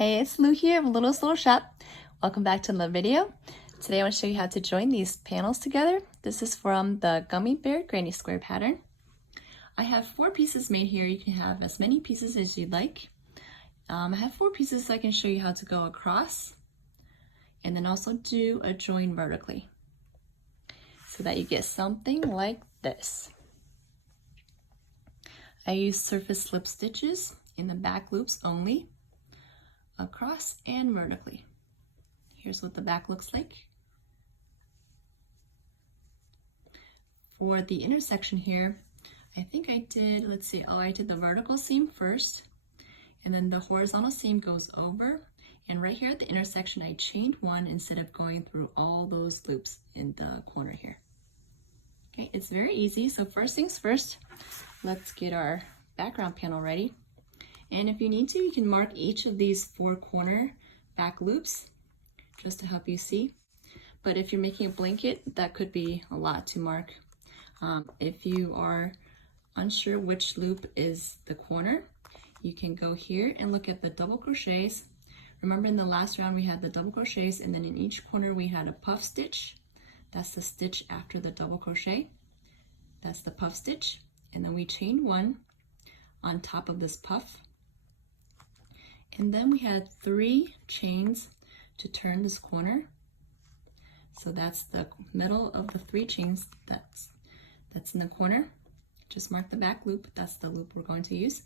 Hey, it's Lou here of Luluslittleshop. Welcome back to another video. Today I want to show you how to join these panels together. This is from the Gummy Bear Granny Square pattern. I have 4 pieces made here. You can have as many pieces as you'd like. I have 4 pieces so I can show you how to go across and then also do a join vertically so that you get something like this. I use surface slip stitches in the back loops only, across and vertically. Here's what the back looks like. For the intersection here, I think I did, I did the vertical seam first, and then the horizontal seam goes over, and right here at the intersection I chained 1 instead of going through all those loops in the corner here. Okay, it's very easy. So first things first, let's get our background panel ready. And if you need to, you can mark each of these 4 corner back loops just to help you see. But if you're making a blanket, that could be a lot to mark. If you are unsure which loop is the corner, you can go here and look at the double crochets. Remember in the last round we had the double crochets, and then in each corner we had a puff stitch. That's the stitch after the double crochet. That's the puff stitch. And then we chain 1 on top of this puff. And then we had 3 chains to turn this corner. So that's the middle of the 3 chains that's in the corner. Just mark the back loop. That's the loop we're going to use.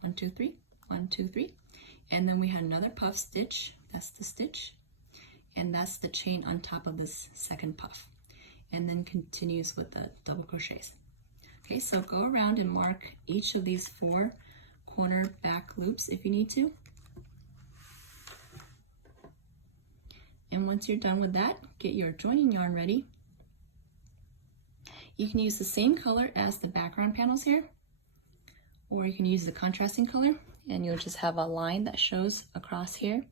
1, 2, 3, 1, 2, 3. And then we had another puff stitch. That's the stitch. And that's the chain on top of this second puff. And then continues with the double crochets. Okay, so go around and mark each of these 4 corner back loops if you need to. And once you're done with that, get your joining yarn ready. You can use the same color as the background panels here, or you can use the contrasting color, and you'll just have a line that shows across here.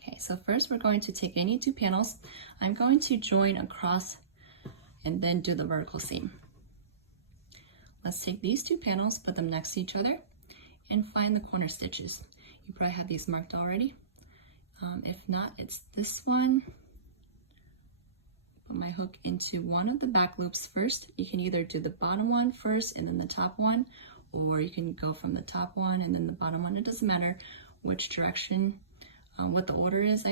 Okay, so first we're going to take any 2 panels. I'm going to join across and then do the vertical seam. Let's take these 2 panels, put them next to each other, and find the corner stitches. You probably have these marked already. If not, it's this one. Put my hook into one of the back loops first. You can either do the bottom one first and then the top one, or you can go from the top one and then the bottom one. It doesn't matter which direction, what the order is,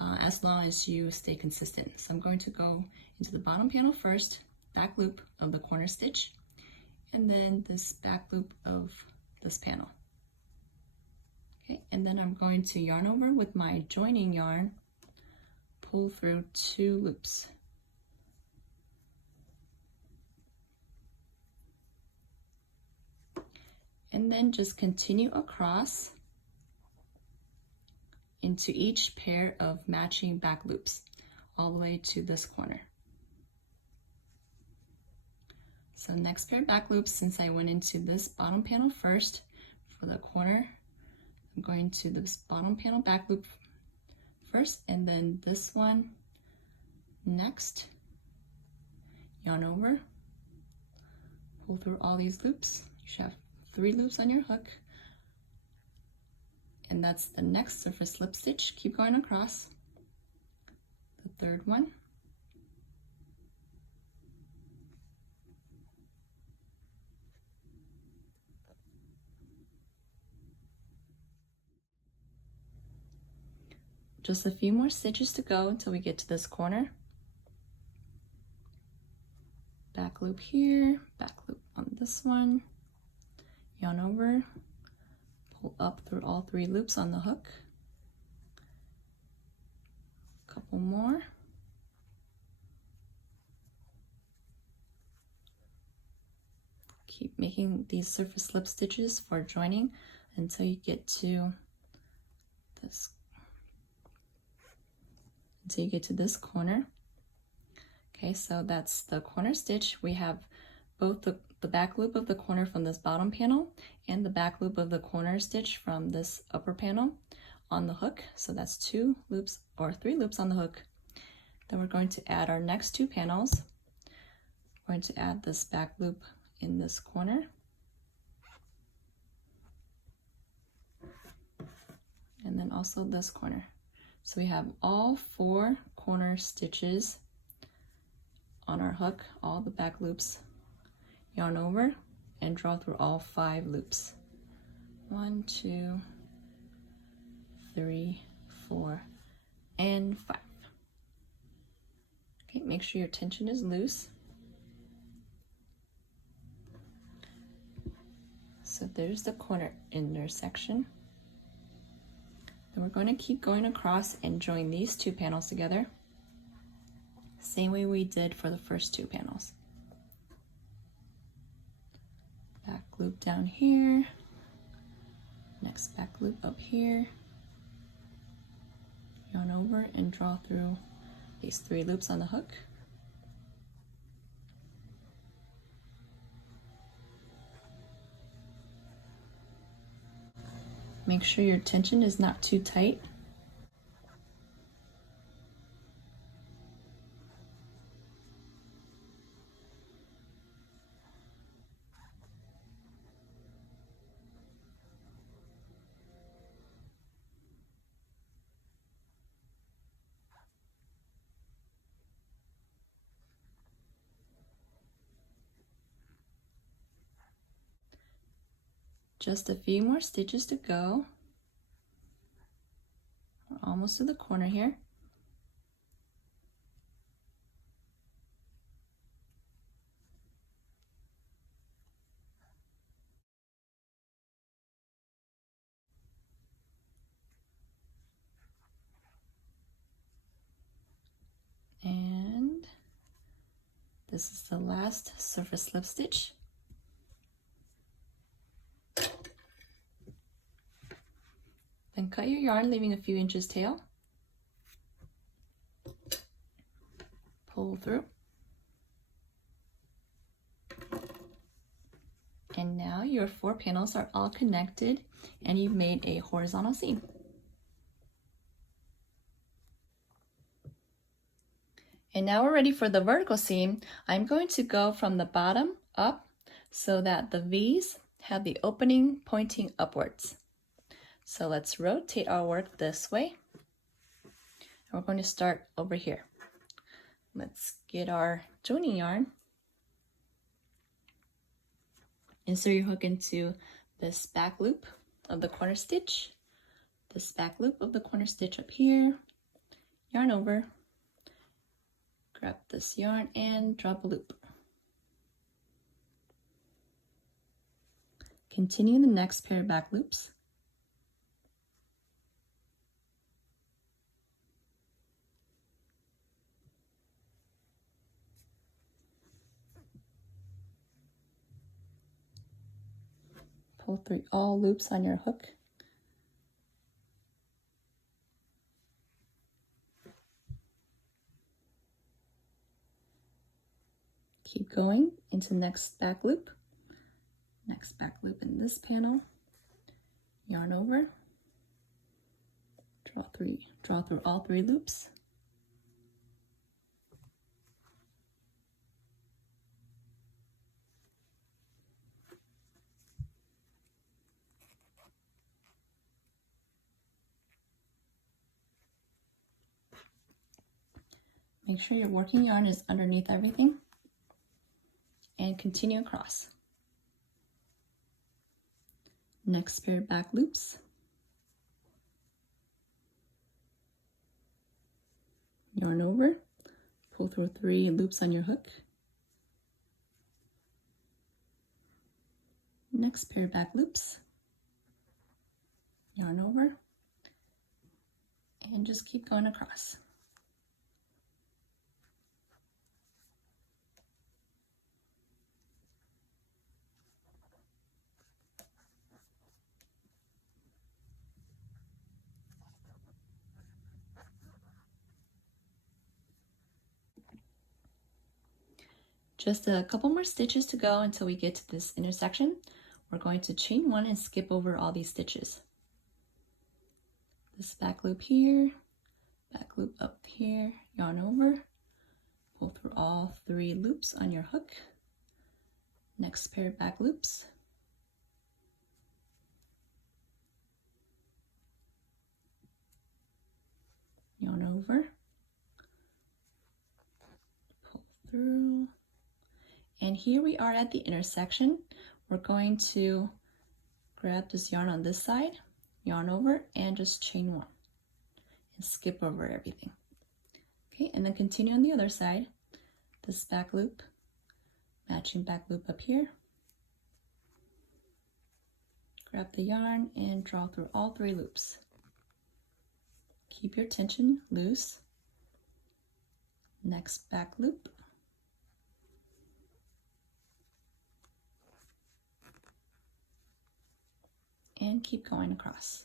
as long as you stay consistent. So I'm going to go into the bottom panel first, back loop of the corner stitch, and then this back loop of this panel. Okay, and then I'm going to yarn over with my joining yarn, pull through 2 loops. And then just continue across into each pair of matching back loops all the way to this corner. So next pair of back loops, since I went into this bottom panel first for the corner, I'm going to this bottom panel back loop first, and then this one next. Yarn over, pull through all these loops. You should have 3 loops on your hook, and that's the next surface slip stitch. Keep going across. The 3rd one. Just a few more stitches to go until we get to this corner. Back loop here, back loop on this one. Yarn over, pull up through all 3 loops on the hook. A couple more. Keep making these surface slip stitches for joining until you get to this. Until you get to this corner. Okay, so that's the corner stitch. We have both the back loop of the corner from this bottom panel and the back loop of the corner stitch from this upper panel on the hook. So that's 2 loops or 3 loops on the hook. Then we're going to add our next 2 panels. We're going to add this back loop in this corner. And then also this corner. So we have all 4 corner stitches on our hook, all the back loops. Yarn over and draw through all 5 loops. 1, 2, 3, 4, and 5. Okay, make sure your tension is loose. So there's the corner intersection. Then we're going to keep going across and join these 2 panels together. Same way we did for the first 2 panels. Back loop down here. Next back loop up here. Yarn over and draw through these 3 loops on the hook. Make sure your tension is not too tight. Just a few more stitches to go. We're almost to the corner here. And this is the last surface slip stitch. Then cut your yarn, leaving a few inches tail. Pull through. And now your 4 panels are all connected and you've made a horizontal seam. And now we're ready for the vertical seam. I'm going to go from the bottom up so that the V's have the opening pointing upwards. So let's rotate our work this way. And we're going to start over here. Let's get our joining yarn. Insert your hook into this back loop of the corner stitch, this back loop of the corner stitch up here, yarn over, grab this yarn and drop a loop. Continue the next pair of back loops. Pull through all loops on your hook. Keep going into next back loop in this panel, yarn over, draw through all 3 loops. Make sure your working yarn is underneath everything and continue across. Next pair of back loops. Yarn over, pull through 3 loops on your hook. Next pair of back loops. Yarn over and just keep going across. Just a couple more stitches to go until we get to this intersection. We're going to chain 1 and skip over all these stitches. This back loop here, back loop up here, yarn over, pull through all 3 loops on your hook, Next pair of back loops. Yarn over, pull through, and here we are at the intersection. We're going to grab this yarn on this side, yarn over, and just chain one and skip over everything. Okay, and then continue on the other side. This back loop, matching back loop up here. Grab the yarn and draw through all 3 loops. Keep your tension loose. Next back loop. And keep going across.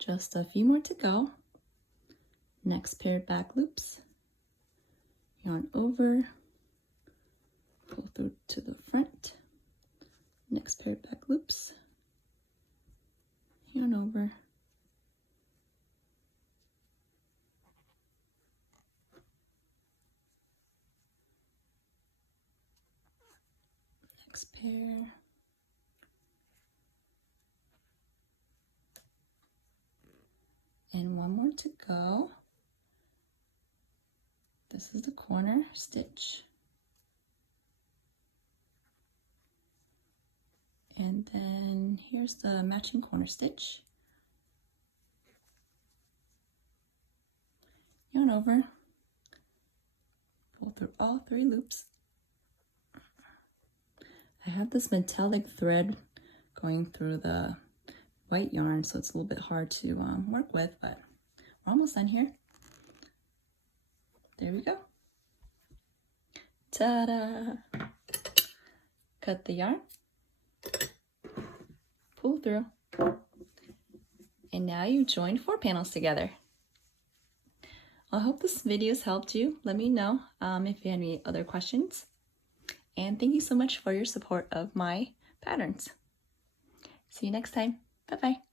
Just a few more to go. Next pair of back loops. Yarn over, pull through to the front. Next pair of back loops. Yarn over. Next pair. And one more to go. This is the corner stitch. And then here's the matching corner stitch. Yarn over, pull through all 3 loops. I have this metallic thread going through the white yarn, so it's a little bit hard to work with, but we're almost done here. There we go. Ta-da! Cut the yarn, pull through, and now you joined 4 panels together. I hope this video has helped you. Let me know if you have any other questions. And thank you so much for your support of my patterns. See you next time. Bye-bye.